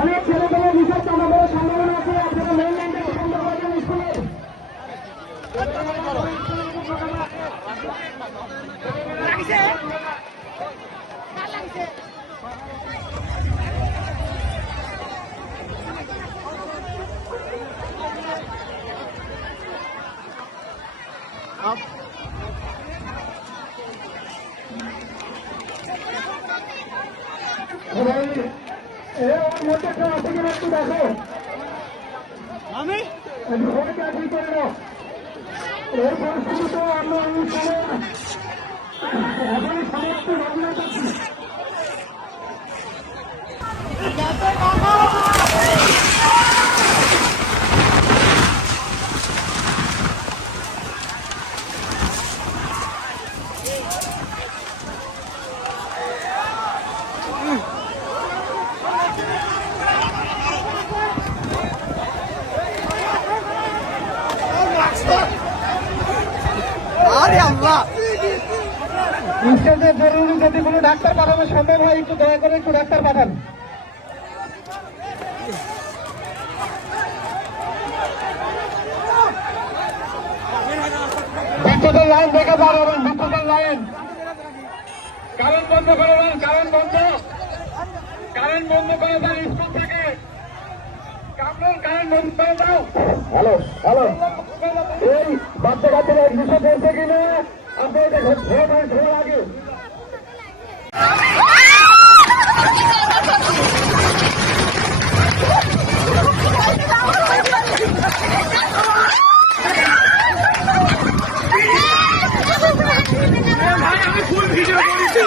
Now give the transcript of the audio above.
অনেক ছেলেপেলে বিষয় চাপা পড়ার সম্ভাবনা আছে। আপনারা মেইন লাইনটা বন্ধ করবেন স্কুলের। মধ্যে কেউ আছে কিনা একটু দেখো। আমি করে দাও। এই পরিস্থিতিতে আমরা এখনই সমস্ত রমনা করছি। জরুরি যদি কোনো ডাক্তার পাঠানো সম্ভব হয় একটু দয়া করে একটু ডাক্তার পাঠান। বিদ্যুতের লাইন দেখে পারবেন, বিদ্যুতের লাইন কারেন্ট বন্ধ করে দেন, কারেন্ট বন্ধ করে দেন। স্কুল থেকে কারেন্ট বন্ধ করে দাও। হ্যালো হ্যালো, এই বাচ্চা কাচ্চারা দুশো পড়ছে কিনা আপনার ধরে লাগে। আমি ফুল ভিডিও করেছি।